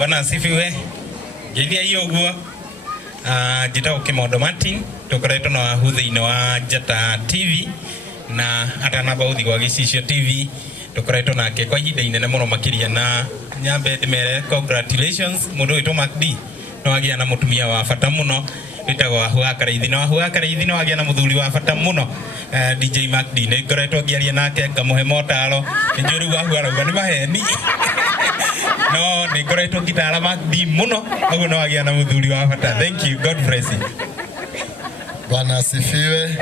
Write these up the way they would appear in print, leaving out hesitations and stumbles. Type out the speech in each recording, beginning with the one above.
Bwana asifiwe. Githia hiyo guo. Jitao Kimondo Martin tukoretwo na Wahu thiini wa Njata TV na atana bauthi gwa Gicicio TV tukoretwo nake kwa ihinda inene muno makiria na nyambe ndimere congratulations mundu witwo Macdee no agia na mutumia wa bata muno witagwo Wahu wa Kariithi na Wahu wa Kariithi no agia na muthuri wa bata muno DJ Macdee ni ngoretwo ngiaria nake ngamuhe motaro njuri Wahu arauga ni maheni no ni ngoretwo ngitara Macdee muno oguo no agia na muthuri wa bata. Thank you, God bless you. Bwana asifiwe.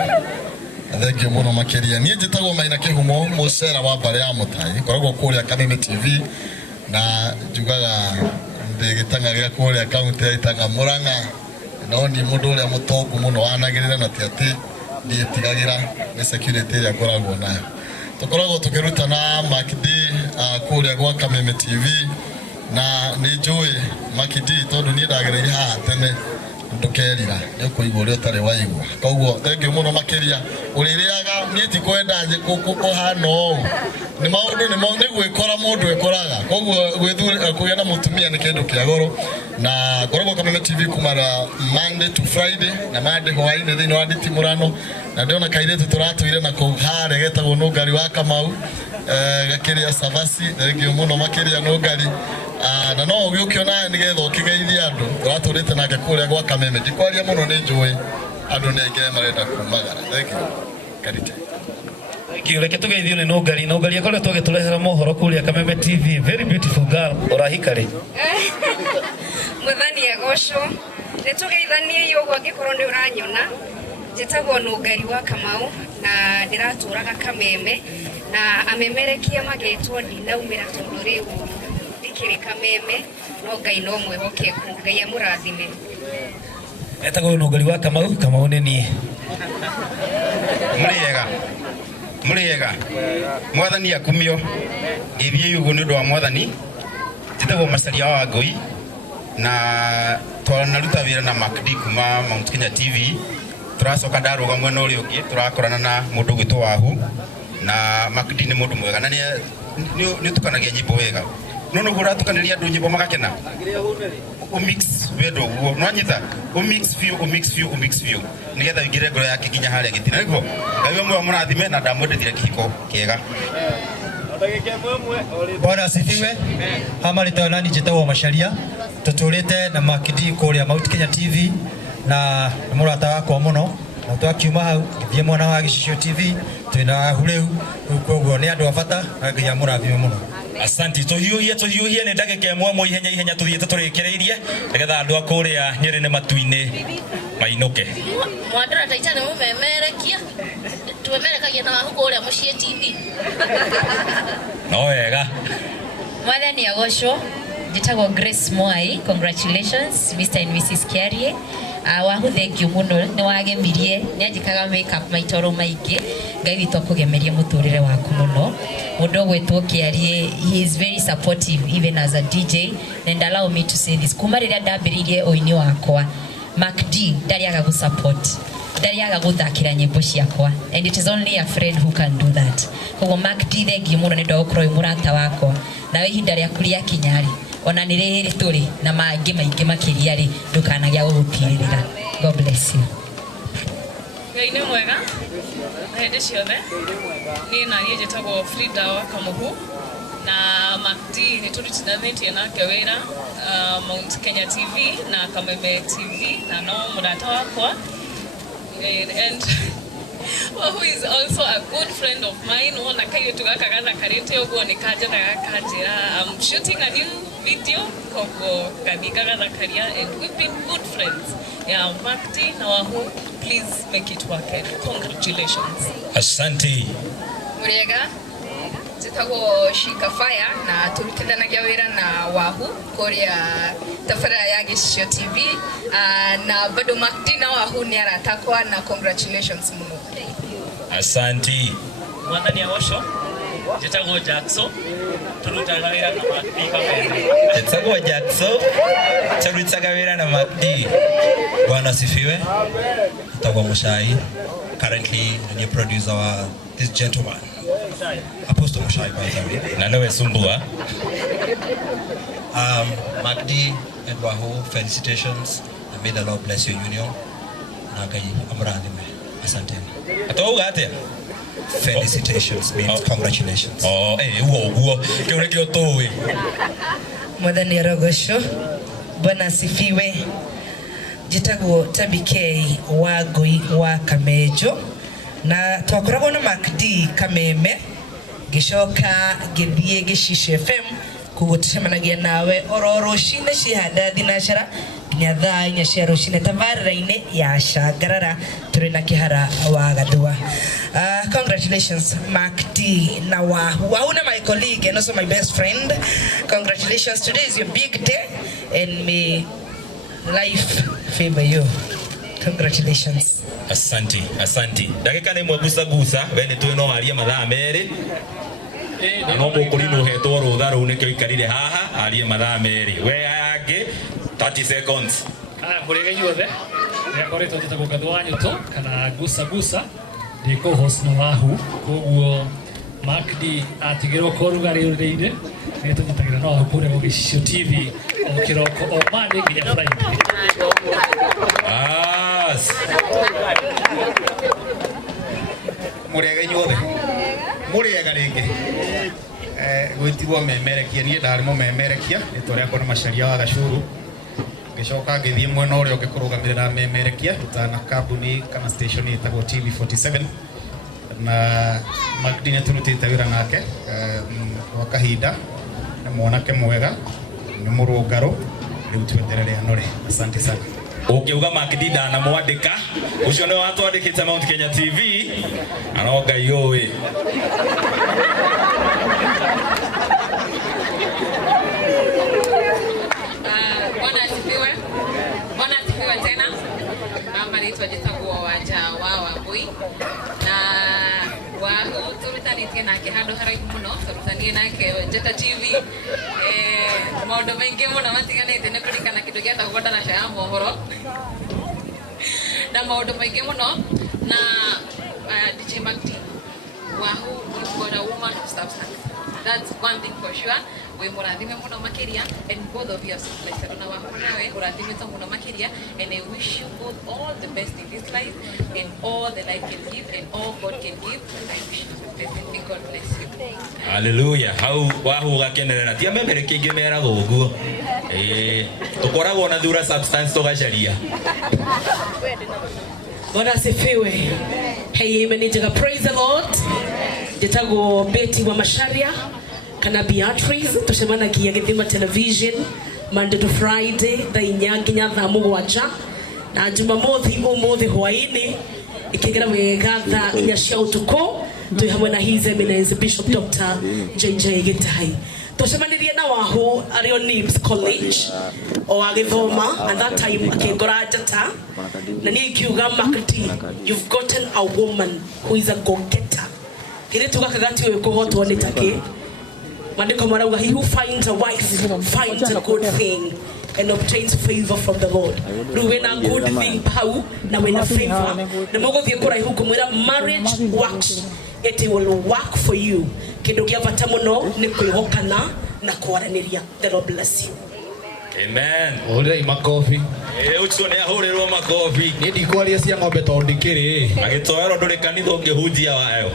Thank you muno makiria. Nie njitagwo Maina Kihumo mucera wa bare ya mutai koragwo kuria Kameme TV na njugaga ndigitang'agira kuria kaunti ya Itanga Murang'a no ni mundu uria mutongu muno wanagirira na tiati ndietigagira ni security ya koragwo nayo tukoragwo tukiruta na Macdee kuria gwa Kameme TV na ni njui Macdee tondu ni ndagereire haha tene ndukerira ni kuigwa uri utari waigwa koguo thank you muno makiria uririaga ni ti kwenda nje kuhano ni maundu ni gwikora mundu ekoraga koguo gwithura kugia na mutumia ni kindu kia goro na ngoragwo Kameme TV kumara Monday to Friday na Monday hwaini thini wa nditimurano na ndiona Kariithi turatuire na kuhare getagwo nungari wa Kamau gakiria Savasi thank you muno makiria nungari na no ugiukiona nigetha ukigeithia andu uraturite nake kuria gwa Kameme ndikwaria muno ni njui andu nenge marenda kumagara. Thank you Kariithi. Thank you. Reke tugeithio ni nungari akore tugeturehera mohoro kuria Kameme TV. Very beautiful girl orahikari muthani agocwo ni tugeithanie iyo gwa gikorwo ni uranyona njitagwo nungari wa Kamau na ndiraturaga Kameme na amemerekia magetwo ndinaumira tondu riu ndikiri Kameme no Ngai no mwehokeku Ngai amurathime. Etagwo nungari wa Kamau ni nie muriega mwathani akumio ithie yugo ni ndu wa mwathani njitagwo Macaria wa Ngui na twanaruta wira na Macdee kuma Mount Kenya TV turacoka ndaruga mwena uri ungi turakorana na mundu gwitwo Wahu na Macdee ni mundu mwega na ni tukanagia nyimbo wega no gura tukaniria andu nyimbo magakena mix wedo guo no anyita mix few nigetha ingire ngoro yake kinya haria gitina niguo Ngai omwe murathime na ndamwendethire kihiko kiega. Bwana asifiwe. Hamarita nani njitagwo Macharia tuturite na Macdee kuria Mount Kenya TV na murata wakwa muno na twakiuma hau ngithie mwana wa Gicicio TV twina hureu koguo ni andu abata na Ngai amurathime muno. Asante tuhiuhie ni ndagika imwe ihenya tuthiete turikireirie nigetha andu akuria Nyeri ni matuine mainuke mwandora taita ni mumemerekia tumemerekagia na Wahu kuria mucii TV no wega mwathani agocwo njitagwo Grace Mwai. Congratulations Mr and Mrs Kiarie. Wahu thank you muno ni wagemirie ni anjikaga makeup maitoro maingi Ngai witũ kugemeria muturire waku muno mundu gwitwo Kiarie. He is very supportive even as a DJ and allow me to say this kuma riria ndambiririe oini wakwa Macdee ndariaga gu support ndariaga guthakira nyimbo ciakwa and it is only a friend who can do that. Koguo Macdee thank you muno ni ndokorwo murata wakwa na ihinda riaku ria kinyari ona ni riri turi na mangi maingi makiria ri ndukanagia gugutirira. God bless you. Ngai ni mwega hende ciothe ni nani njitagwo Frida wa Kamuhu na Macdee ni turutithanĩtie nake wĩra Mount Kenya TV na Kameme TV na no murata wakwa and Wahu is also a good friend of mine. Wona kayo tugakaga na Kariithi uguo ni kanja na kanjira I'm shooting a new video kogo kabikaga na Karia and we've been good friends. Yeah, Macdee na Wahu, please make it work. Congratulations. Asante. Muriega njitagwo Shika Fire na turutithanagia wira na Wahu kuria tafara ya Gicicio TV na bado Macdee na Wahu ni aratakwa na congratulations muno. Asante. Mwathani agocwo njitagwo Jackson turutaga wira na Macdee Kameme. Njitagwo Jackson turutaga wira na Macdee. Bwana asifiwe. Njitagwo Muchai, currently the new producer wa this gentleman Apostle Muchai by the way. Na nawe sumbua Macdee and Wahu, felicitations, and may the Lord bless your union. Asante. Felicitations means congratulations. Mwadhani Rogosho, Bwana asifiwe. Jitagwo Tabikei Wagui wa Kamejo na twakoragwo na Macdee Kameme gicoka githie Gishisho FM kugutucemanagia nawe ororo cine cihanda thinacara nginya thaa 4 cia rucine tabarĩra-inĩ ya Cangarara tũrĩ na kĩhara wa Gathua. Congratulations Macdee na Wahu na my colleague and also my best friend. Congratulations, today is your big day and may life favor you. Congratulations. Asante. Dakika nĩ gusa wene tu no aria mathaa merĩ. No mũkũrinũ hetwo rũtha rũu nĩkĩo ikarire haha aria mathaa merĩ. We yake 30 seconds. Mũrĩega inyuothe. Nĩakoretwo njĩtagwo Gathua Nyũtũ kana gusa ndĩ co-host na Wahu. Koguo Macdee atigĩrwo kũrugarĩ ũrĩire nĩ tũnyitagĩra no kũrĩa kwa Gishisho TV o kĩroko o Monday nginya Friday. Mũrĩega inyuothe. Mũrĩega rĩngĩ. Gwĩtigwo memerekia niĩ ndarĩ mũmemerekia rĩtwa rĩakwa nĩ Macharia wa Gacuru. Ngicoka ngĩthiĩ mwena ũrĩa ũngĩ kũrũgamĩrĩra memerekia na kambuni kana station ĩtagwo TV47 na Macdee nĩ tũrutĩte wĩra nake gwa kahinda nĩ mwanake mwega nĩ mũrũngarũ rĩu twenderere anore. Asante sana. Ukiuga Macdee ndana mwandĩka ucio nĩ watwandĩkĩte Mount Kenya TV anoga yowe. Bwana asifiwe tena. Mama naitwa Jitagwo Wanja wa Wambui na Wahu turutanĩtie nake handũ haraihu mũno, turutanie nake Njata TV maũndũ maingĩ mũno matiganĩte nĩ kũrikana kĩndũ gĩatagwo ndaraca ya mohoro na maũndũ maingĩ mũno na DJ Macdee. Wahu, you've got a woman who stops her. That's one thing for sure. We murathime muno makiria and both of you are so blessed. Na Wahu nawe urathime muno makiria and I wish you both all the best in this life and all that I can give and all God can give. I wish you the best and may God bless you. Hallelujah. Hau Wahu gakenerera tia memereke ingi mera guguo. Tukoragwo na thura substance tugacaria. Bwana asifiwe. Hey, amen. Praise the Lord. Jitagwo Betty wa Macharia kana Beatrice tushemana kia Githima Television Monday to Friday thaa 4 nginya thaa 7 na Jumamothi umuthi hwaini ikigira wega thaa 4 cia utuko twi hamwe na His Eminence Bishop Dr. JJ Gitahi. Tushemanirie na Wahu ario Nibs College o agithoma and that time akingora Njata na ni kiuga Macdee, you've gotten a woman who is a go-getter. Kile tukakagati wewe kuhotwa ni take Mandiko marauga, he who finds a wife finds a good thing and obtains favor from the Lord. Ruwena good thing pau na wena favor. Na mogo thie kuraihu kumwira marriage works. It will work for you. Kindu gia bata muno ni kwihokana na kwaraniria. The Lord bless you. Amen. Ore makofi. Ucio ne ahurerwo makofi. Ni ndikwaria cia ng'ombe tondu kiri. Agitoero nduri kanitha ungihunjia wayo.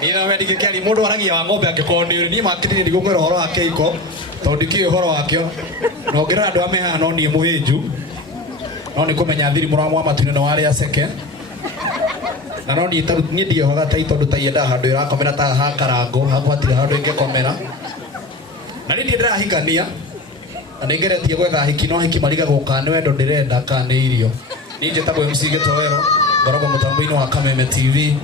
Ni na wendi gikari mundu aragia wa ng'ombe akikondi ni Macdee ndi gukwera horo wake iko tondu ki horo wakio. No ngira andu ameha no ni muhinju. No ni kumenya thiri muramwa matune no aria seke. Na no ni taru ni ndi hoga tai tondu tai enda handu irakomera ta ha Karangu hakwatira handu ingekomera. Na ni ndi ndirahikania. Anengeretie gwetha hiki no hiki mariga guka ni wendo ndirenda kana irio. Ni njĩtagwo MC Gĩtoero, ngoragwo mũtambo-inĩ wa Kameme TV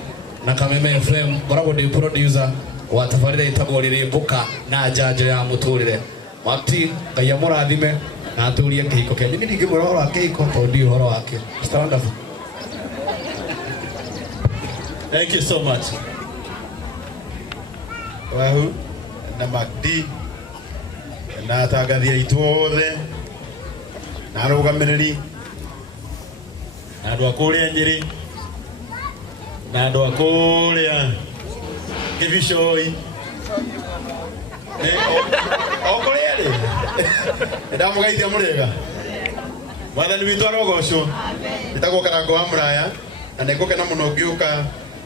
na Kameme FM, ngoragwo ndĩ producer wa tabarĩra ĩtagwo Rĩrĩmbũka na njanjo ya mũtũrĩre. Macdee, Ngai amũrathime na atũrie kĩhiko kĩanyu. Nĩ ndingĩmwĩra ũhoro wa kĩhiko tondũ ndiũĩ ũhoro wake. Mr. Wonderful. Thank you so much. Wahu na Macdee na Atangathi aitũ othe na arũgamĩrĩri na andũ a kũrĩa Nyĩrĩ na andũ a kũrĩa Kĩbicoi Okorere. Ndamugeithia murega. Mwathani witũ arogocwo. Nditagwo Karangu wa Muraya na nĩngũkena mũno ngĩũka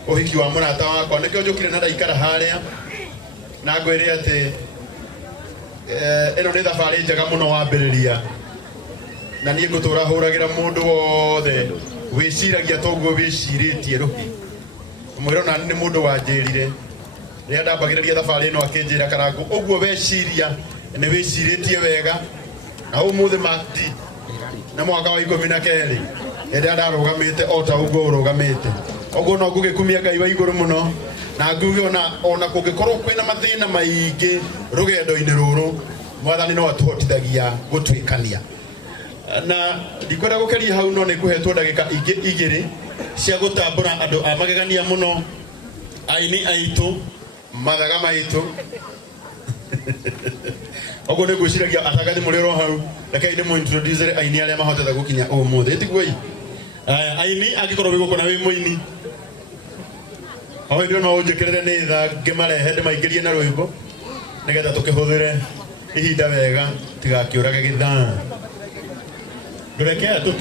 ũhiki wa mũrata wakwa nĩkĩo njũkire na ndaikara harĩa na ngwĩre atĩ ĩno nĩ thabarĩ njega mũno wambĩrĩria na niĩ ngũtũra hũragĩra mũndũ wothe wĩciragia toguo wĩcirĩtie rũhi mwĩra na nĩ mũndũ wanjĩrire rĩrĩa ndambagĩrĩria thabarĩ ĩno akĩnjĩra Karangu ũguo weciria nĩ wĩcirĩtie wega na ũmũthĩ Macdee na mwaka wa 12 rĩrĩa ndarũgamĩte o ta ũguo ũrũgamĩte ũguo no ngũgĩkumia Ngai wa igũrũ mũno na nguge ona kũngĩkorwo kwĩna mathĩna maingĩ rũgendo-inĩ rũrũ Mwathani no atũhotithagia gũtuĩkania na ndikwenda gũkeria hau no nĩkũhetwo ndagĩka igĩrĩ cia gũtambũra andũ a magegania mũno aini aitũ mathaga maitũ Ogo ne gwĩciragia Atangathi mũrĩ ro hau rekei ndĩ introduce aini arĩa mahotete gũkinya ũmũthĩ tiguoi aini angĩkorwo wĩ gũkũ na wĩ mũini ndio no ũnjĩkĩrĩre nĩ tha ngĩmarehe ndĩmaingĩrie na rwĩmbo nĩgetha tũkĩhũthĩre ihinda wega tigakĩũrage gĩthaa ndũrekea tu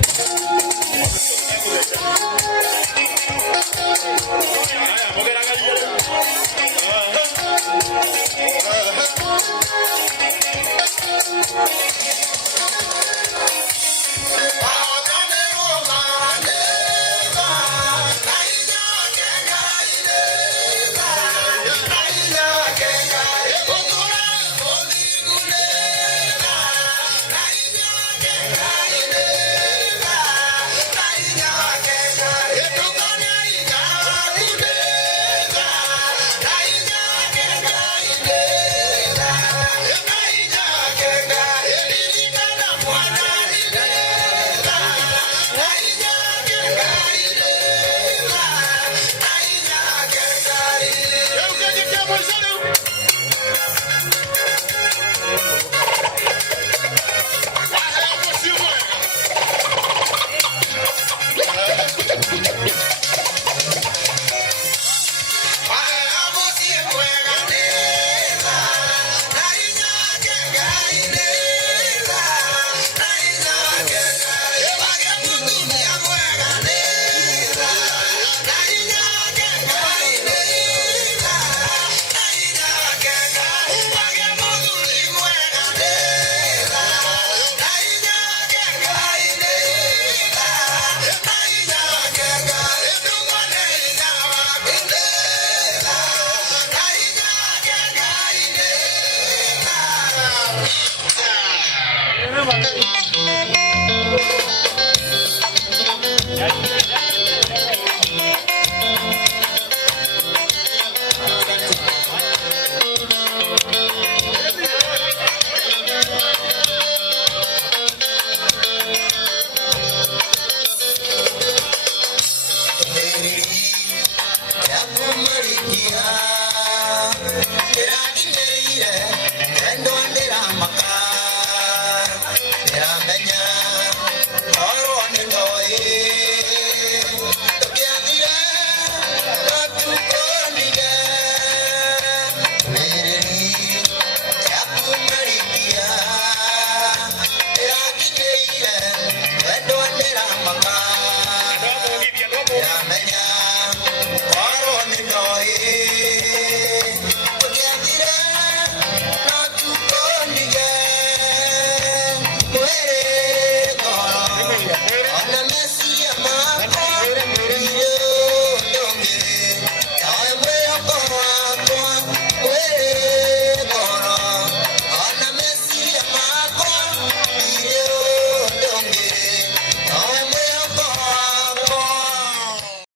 Yeah.